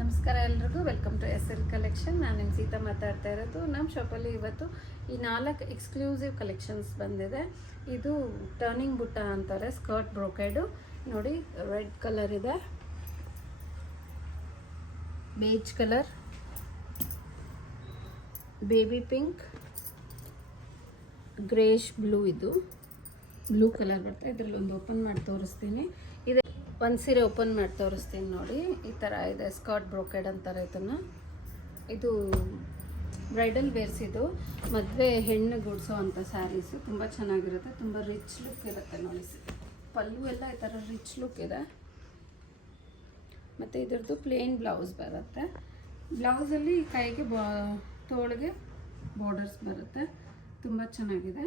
ನಮಸ್ಕಾರ ಎಲ್ರಿಗೂ, welcome to SL collection. ನಾನು ನಿಮ್ಮ ಸೀತಾ ಮಾತಾಡ್ತಾ ಇರೋದು. ನಮ್ಮ ಶಾಪಲ್ಲಿ ಇವತ್ತು ಈ 4 ಎಕ್ಸ್ಕ್ಲೂಸಿವ್ ಕಲೆಕ್ಷನ್ಸ್ ಬಂದಿದೆ. ಇದು ಟರ್ನಿಂಗ್ ಬುಟ್ಟ ಅಂತಾರೆ, ಸ್ಕರ್ಟ್ ಬ್ರೋಕೆಡು. ನೋಡಿ, ರೆಡ್ ಕಲರ್ ಇದೆ, beige colour, baby pink, greyish blue. ಇದು ಬ್ಲೂ ಕಲರ್ ಬರುತ್ತೆ. ಇದರಲ್ಲಿ ಒಂದು ಓಪನ್ ಮಾಡಿ ತೋರಿಸ್ತೀನಿ. ಇದೆ ಒಂದು ಸೀರೆ ಓಪನ್ ಮಾಡಿ ತೋರಿಸ್ತೀನಿ ನೋಡಿ. ಈ ಥರ ಇದೆ, ಸ್ಕರ್ಟ್ ಬ್ರೋಕೆಡ್ ಅಂತಾರೆ ಇದನ್ನು. ಇದು ಬ್ರೈಡಲ್ ವೇರ್ಸ್. ಇದು ಮದುವೆ ಹೆಣ್ಣು ಗುಡಿಸೋ ಅಂಥ ಸ್ಯಾರೀಸು. ತುಂಬ ಚೆನ್ನಾಗಿರುತ್ತೆ, ತುಂಬ ರಿಚ್ ಲುಕ್ ಇರುತ್ತೆ ನೋಡಿ. ಪಲ್ಲು ಎಲ್ಲ ಈ ಥರ ರಿಚ್ ಲುಕ್ ಇದೆ. ಮತ್ತು ಇದ್ರದ್ದು ಪ್ಲೇನ್ ಬ್ಲೌಸ್ ಬರುತ್ತೆ. ಬ್ಲೌಸಲ್ಲಿ ಕೈಗೆ ತೋಳಿಗೆ ಬಾರ್ಡರ್ಸ್ ಬರುತ್ತೆ. ತುಂಬ ಚೆನ್ನಾಗಿದೆ.